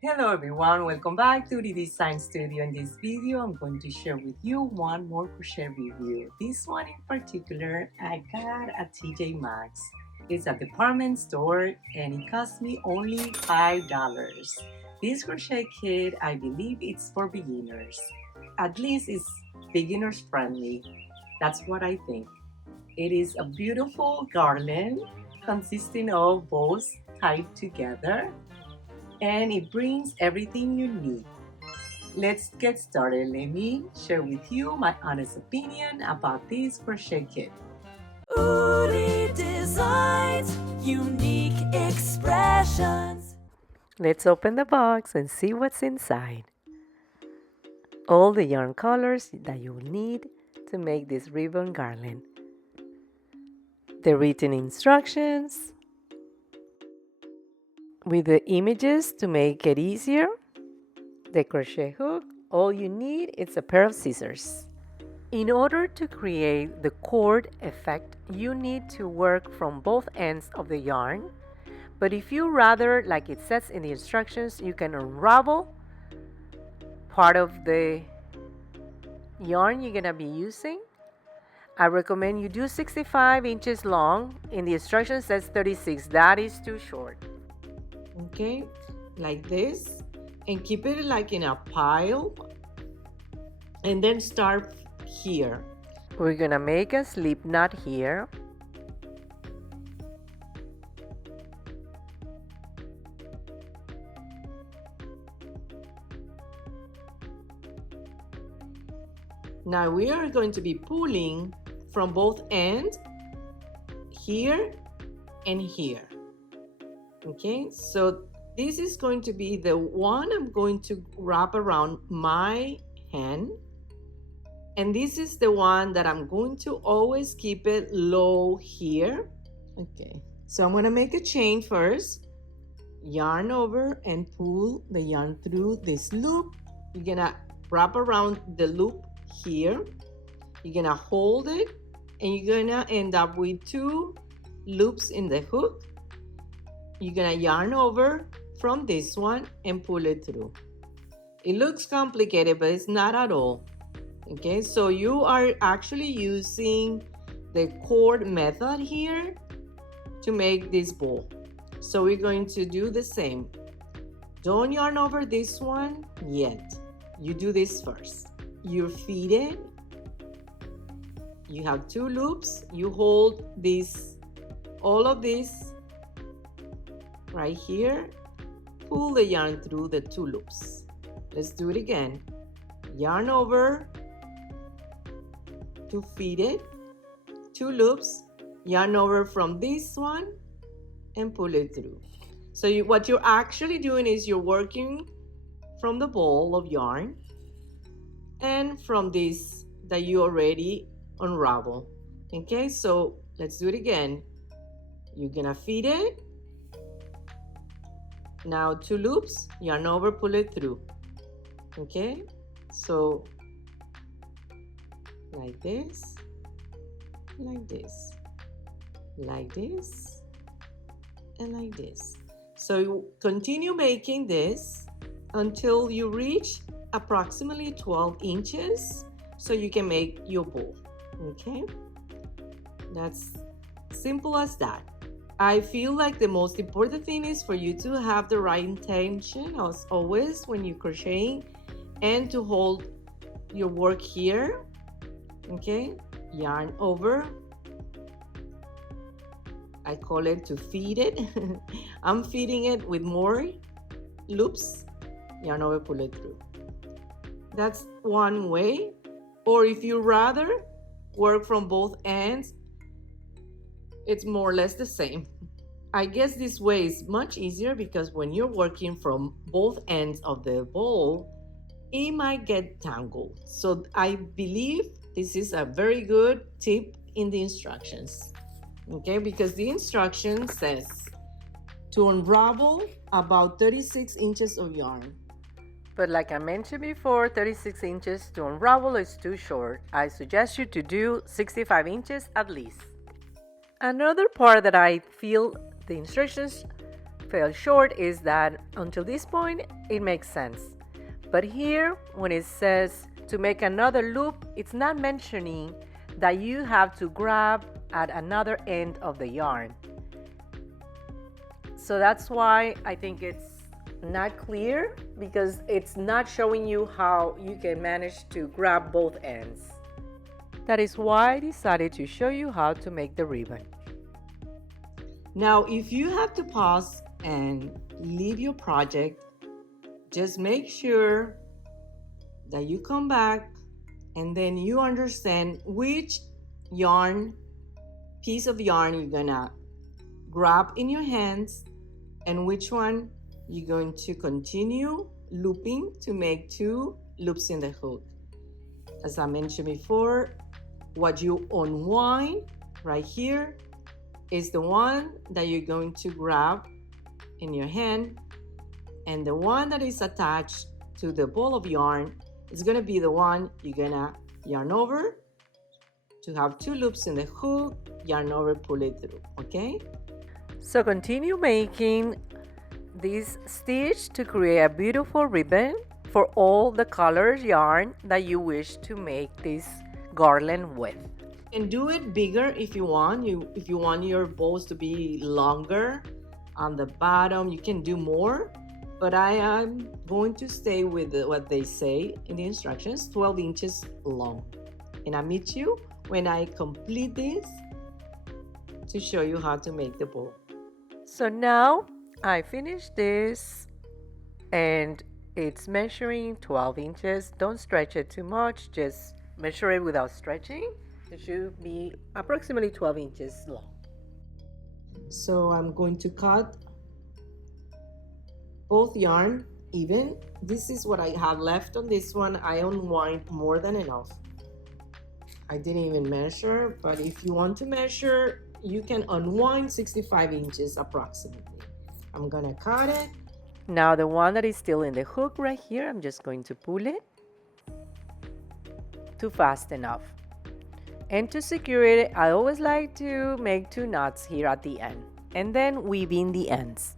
Hello everyone, welcome back to the Design Studio. In this video, I'm going to share with you one more crochet review. This one in particular, I got at TJ Maxx. It's a department store and it cost me only $5. This crochet kit, I believe it's for beginners. At least it's beginners friendly. That's what I think. It is a beautiful garland consisting of bows tied together, and it brings everything you need. Let's get started. Let me share with you my honest opinion about this crochet kit. Uri Designs, unique expressions. Let's open the box and see what's inside. All the yarn colors that you will need to make this ribbon garland. The written instructions with the images to make it easier. The crochet hook. All you need is a pair of scissors. In order to create the cord effect, you need to work from both ends of the yarn. But if you rather, like it says in the instructions, you can unravel part of the yarn you're gonna be using. I recommend you do 65 inches long. In the instructions says 36. That is too short. Okay, like this, and keep it like in a pile, and then start here. We're gonna make a slip knot here. Now we are going to be pulling from both ends, here and here. Okay, so this is going to be the one I'm going to wrap around my hand. And this is the one that I'm going to always keep it low here. Okay, so I'm gonna make a chain first, yarn over and pull the yarn through this loop. You're gonna wrap around the loop here. You're gonna hold it and you're gonna end up with 2 loops in the hook. You're gonna yarn over from this one and pull it through. It looks complicated, but it's not at all. Okay, so you are actually using the cord method here to make this bowl. So we're going to do the same. Don't yarn over this one yet. You do this first. You feed it. You have 2 loops. You hold this, all of this right here. Pull the yarn through the 2 loops. Let's do it again. Yarn over to feed it, 2 loops, yarn over from this one and pull it through. So what you're actually doing is you're working from the ball of yarn and from this that you already unravel. Okay, so let's do it again. You're gonna feed it. Now 2 loops, yarn over, pull it through. Okay, so like this, like this, like this, and like this. So you continue making this until you reach approximately 12 inches so you can make your bowl. Okay, that's simple as that. I feel like the most important thing is for you to have the right intention as always when you're crocheting and to hold your work here. Okay, yarn over. I call it to feed it. I'm feeding it with more loops. Yarn over, pull it through. That's one way. Or if you rather work from both ends, it's more or less the same. I guess this way is much easier because when you're working from both ends of the bowl, it might get tangled. So I believe this is a very good tip in the instructions. Okay, because the instruction says to unravel about 36 inches of yarn. But like I mentioned before, 36 inches to unravel is too short. I suggest you to do 65 inches at least. Another part that I feel the instructions fell short is that until this point it makes sense. But here when it says to make another loop, it's not mentioning that you have to grab at another end of the yarn. So that's why I think it's not clear, because it's not showing you how you can manage to grab both ends. That is why I decided to show you how to make the ribbon. Now, if you have to pause and leave your project, just make sure that you come back and then you understand which piece of yarn you're gonna grab in your hands and which one you're going to continue looping to make 2 loops in the hook. As I mentioned before, what you unwind right here is the one that you're going to grab in your hand, and the one that is attached to the ball of yarn is going to be the one you're gonna yarn over to have 2 loops in the hook, yarn over, pull it through, okay? So continue making this stitch to create a beautiful ribbon for all the colors yarn that you wish to make this garland with. And do it bigger if you want. If you want your bows to be longer on the bottom, you can do more. But I am going to stay with what they say in the instructions, 12 inches long. And I'll meet you when I complete this to show you how to make the bow. So now I finished this and it's measuring 12 inches. Don't stretch it too much, just measure it without stretching. It should be approximately 12 inches long. So I'm going to cut both yarn even. This is what I have left on this one. I unwind more than enough. I didn't even measure, but if you want to measure, you can unwind 65 inches approximately. I'm gonna cut it. Now the one that is still in the hook right here, I'm just going to pull it to fast enough. And to secure it, I always like to make 2 knots here at the end and then weave in the ends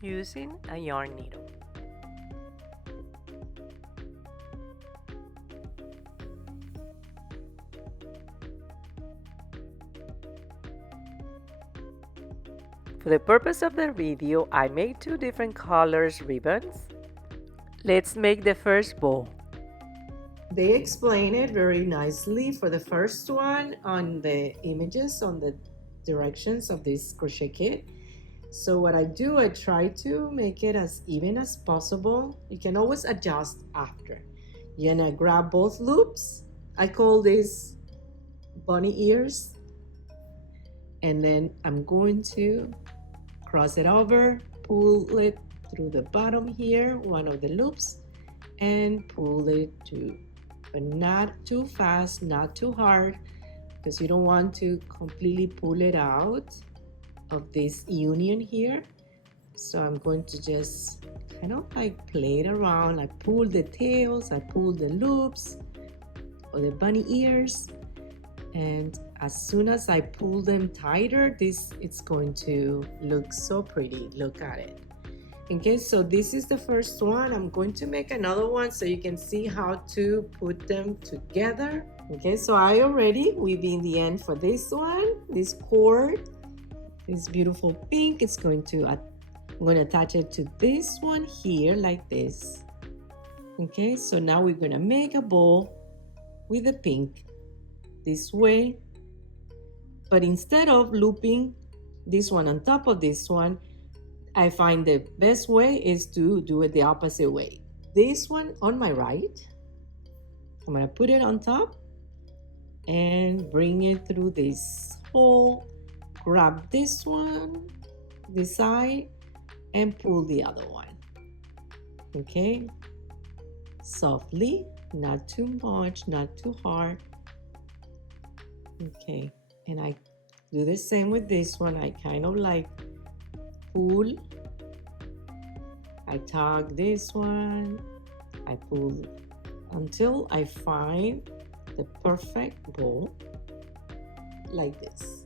using a yarn needle. For the purpose of the video, I made 2 different colors ribbons. Let's make the first bow. They explain it very nicely for the first one on the images, on the directions of this crochet kit. So what I do, I try to make it as even as possible. You can always adjust after. You're gonna grab both loops. I call this bunny ears. And then I'm going to cross it over, pull it through the bottom here, one of the loops, and pull it to, but not too fast, not too hard, because you don't want to completely pull it out of this union here. So I'm going to just kind of like play it around. I pull the tails, I pull the loops or the bunny ears, and as soon as I pull them tighter, it's going to look so pretty. Look at it. Okay, so this is the first one. I'm going to make another one so you can see how to put them together. Okay, so I already weaved in the end for this one, this cord, this beautiful pink. I'm going to attach it to this one here like this. Okay, so now we're going to make a bow with the pink this way. But instead of looping this one on top of this one, I find the best way is to do it the opposite way. This one on my right, I'm going to put it on top and bring it through this hole, grab this one, this side, and pull the other one. Okay, softly, not too much, not too hard. Okay, and I do the same with this one. I kind of like pull, I tug this one, I pull until I find the perfect bow like this.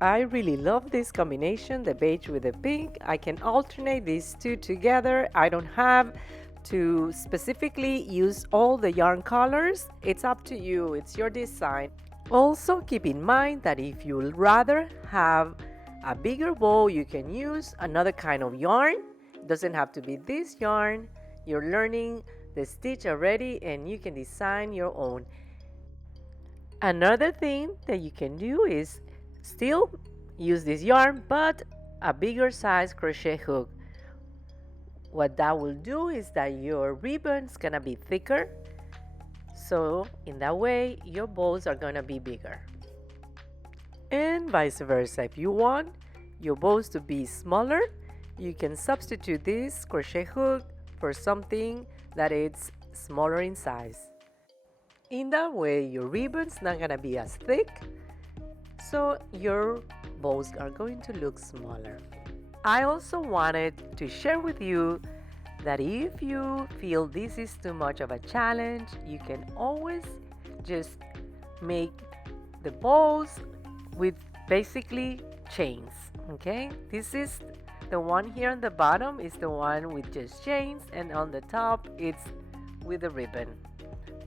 I really love this combination, the beige with the pink. I can alternate these two together. I don't have to specifically use all the yarn colors. It's up to you, it's your design. Also keep in mind that if you'd rather have a bigger bow, you can use another kind of yarn. It doesn't have to be this yarn. You're learning the stitch already and you can design your own. Another thing that you can do is still use this yarn but a bigger size crochet hook. What that will do is that your ribbon's gonna be thicker, so in that way your bows are gonna be bigger. And vice versa, if you want your bows to be smaller, you can substitute this crochet hook for something that is smaller in size. In that way your ribbon's not gonna be as thick, so your bows are going to look smaller. I also wanted to share with you that if you feel this is too much of a challenge, you can always just make the bows with basically chains, okay? This is the one here on the bottom is the one with just chains, and on the top it's with a ribbon.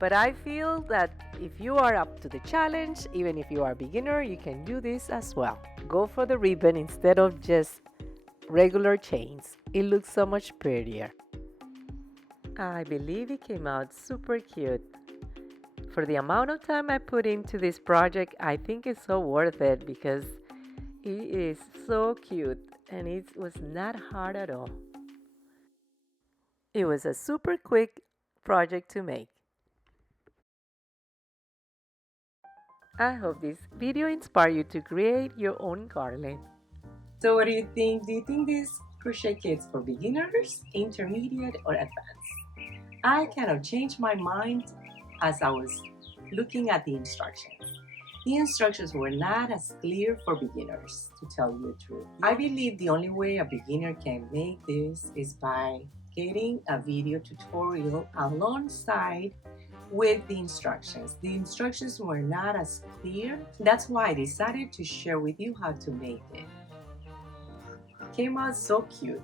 But I feel that if you are up to the challenge, even if you are a beginner, you can do this as well. Go for the ribbon instead of just regular chains. It looks so much prettier. I believe it came out super cute. For the amount of time I put into this project, I think it's so worth it because it is so cute and it was not hard at all. It was a super quick project to make. I hope this video inspired you to create your own garland. So what do you think? Do you think this crochet kit's for beginners, intermediate, or advanced? I kind of changed my mind as I was looking at the instructions. The instructions were not as clear for beginners, to tell you the truth. I believe the only way a beginner can make this is by getting a video tutorial alongside with the instructions. The instructions were not as clear. That's why I decided to share with you how to make it. Came out so cute.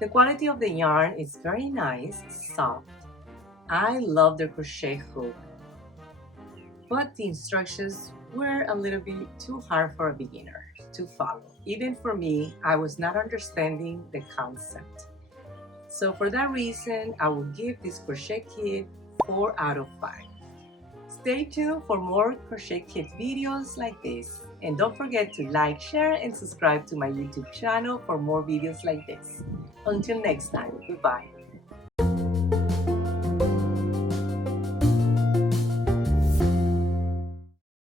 The quality of the yarn is very nice, soft. I love the crochet hook, but the instructions were a little bit too hard for a beginner to follow. Even for me, I was not understanding the concept. So for that reason, I will give this crochet kit 4 out of 5. Stay tuned for more crochet kit videos like this. And don't forget to like, share, and subscribe to my YouTube channel for more videos like this. Until next time, goodbye.